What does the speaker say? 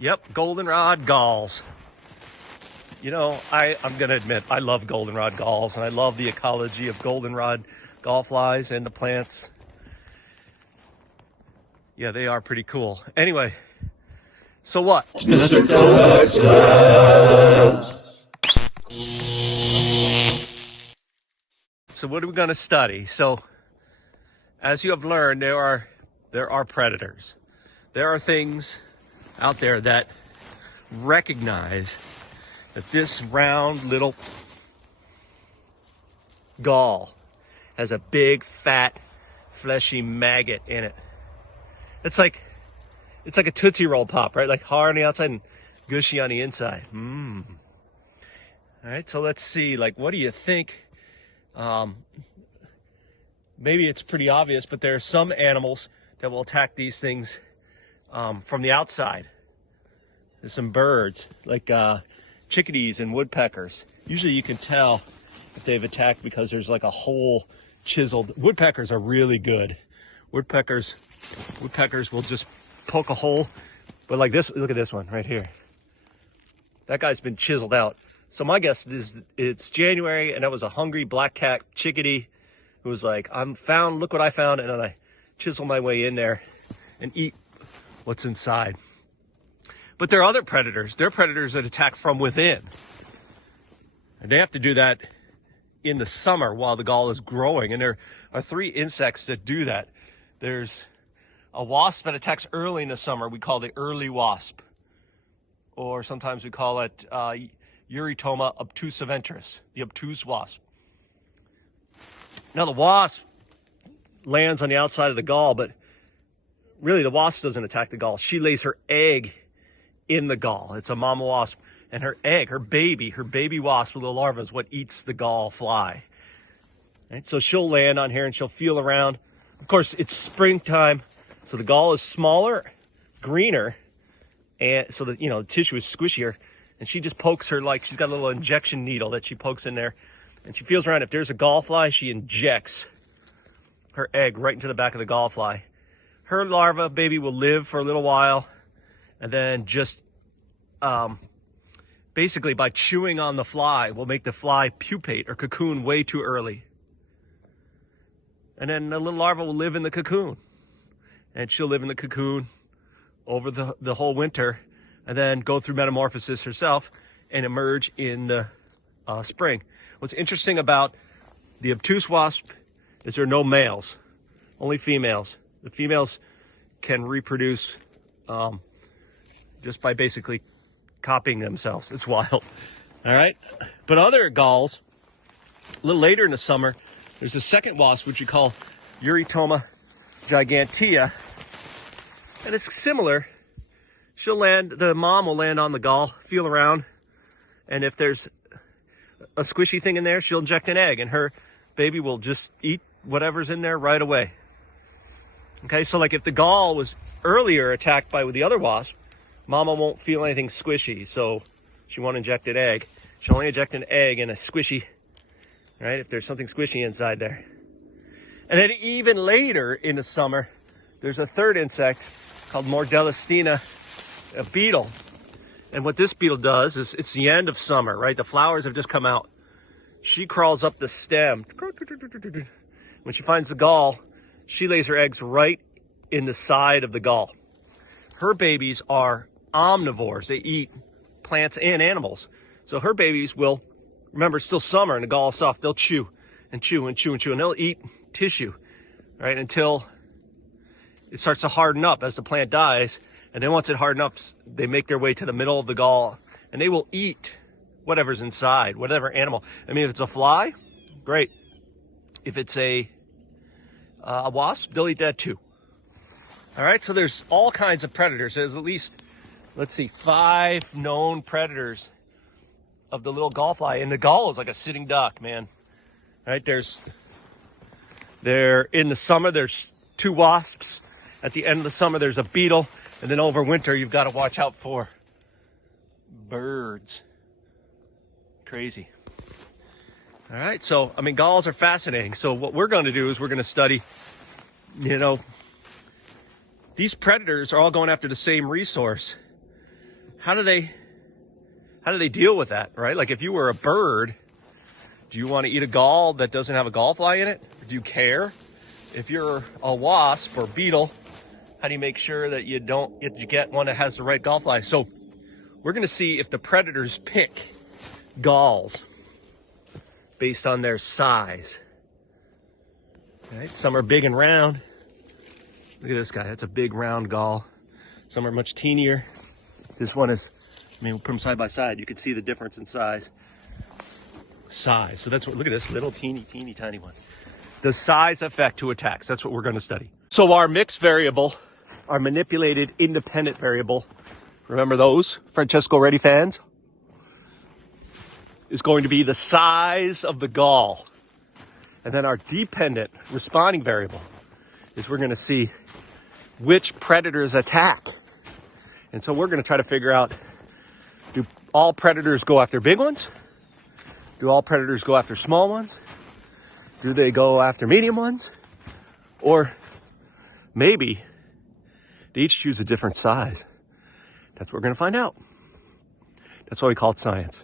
Yep, goldenrod galls. You know, I'm going to admit, I love goldenrod galls, and I love the ecology of goldenrod gall flies and the plants. Yeah, they are pretty cool. Anyway, so what? Mr. Coextens. So what are we going to study? So, as you have learned, there are predators. There are things out there that recognize that this round little gall has a big, fat, fleshy maggot in it. It's like a Tootsie Roll Pop, right? Like hard on the outside and gushy on the inside. All right, so let's see. Like, what do you think? Maybe it's pretty obvious, but there are some animals that will attack these things from the outside. There's some birds, like chickadees and woodpeckers. Usually you can tell if they've attacked because there's like a hole chiseled. Woodpeckers are really good. Woodpeckers will just poke a hole. But like this, look at this one right here. That guy's been chiseled out. So my guess is it's January, and that was a hungry black-capped chickadee who was like, look what I found, and then I chisel my way in there and eat what's inside. But there are other predators. There are predators that attack from within. And they have to do that in the summer while the gall is growing. And there are 3 insects that do that. There's a wasp that attacks early in the summer. We call the early wasp. Or sometimes we call it Eurytoma obtusiventris, the obtuse wasp. Now the wasp lands on the outside of the gall, but really the wasp doesn't attack the gall. She lays her egg in the gall. It's a mama wasp, and her egg, her baby wasp with the larva is what eats the gall fly. Right? So she'll land on here and she'll feel around. Of course, it's springtime, so the gall is smaller, greener, and so the tissue is squishier. And she just pokes her, like she's got a little injection needle that she pokes in there, and she feels around. If there's a gall fly, she injects her egg right into the back of the gall fly. Her larva baby will live for a little while, and then just basically by chewing on the fly will make the fly pupate or cocoon way too early. And then the little larva will live in the cocoon, and she'll live in the cocoon over the whole winter, and then go through metamorphosis herself and emerge in the spring. What's interesting about the obtuse wasp is there are no males, only females. The females can reproduce just by basically copying themselves. It's wild. All right. But other galls, a little later in the summer, there's a second wasp, which you call Eurytoma gigantea. And it's similar. The mom will land on the gall, feel around, and if there's a squishy thing in there, she'll inject an egg, and her baby will just eat whatever's in there right away. Okay, so like if the gall was earlier attacked by the other wasp, mama won't feel anything squishy, so she won't inject an egg. She'll only inject an egg in a squishy, right, if there's something squishy inside there. And then even later in the summer, there's a third insect called Mordellistina, a beetle. And what this beetle does is, it's the end of summer, right? The flowers have just come out. She crawls up the stem. When she finds the gall, she lays her eggs right in the side of the gall. Her babies are omnivores. They eat plants and animals. So her babies will, remember, it's still summer and the gall is soft. They'll chew and chew and chew and chew, and they'll eat tissue, right, until it starts to harden up as the plant dies. And then once it hardens up, they make their way to the middle of the gall, and they will eat whatever's inside, whatever animal. I mean, if it's a fly, great. If it's a wasp, they'll eat that too. All right, so there's all kinds of predators. There's at least, 5 known predators of the little gall fly. And the gall is like a sitting duck, man. All right, in the summer, there's 2 wasps. At the end of the summer, there's a beetle. And then over winter, you've got to watch out for birds. Crazy. All right, so, galls are fascinating. So what we're going to do is we're going to study, these predators are all going after the same resource. how do they deal with that, right? Like if you were a bird, do you want to eat a gall that doesn't have a gall fly in it? Or do you care? If you're a wasp or beetle, how do you make sure that you get one that has the right gall fly? So we're going to see if the predators pick galls based on their size. Right? Some are big and round. Look at this guy. That's a big round gall. Some are much teenier. This one is, I mean, we'll put them side by side. You can see the difference in size. So that's what, look at this little teeny tiny one. Does size affect who attacks? That's what we're going to study. So our mixed variable, our manipulated independent variable, remember those, Francesco Redi fans, is going to be the size of the gall. And then our dependent responding variable is we're going to see which predators attack. And so we're going to try to figure out, do all predators go after big ones? Do all predators go after small ones? Do they go after medium ones? Or maybe they each choose a different size. That's what we're going to find out. That's why we call it science.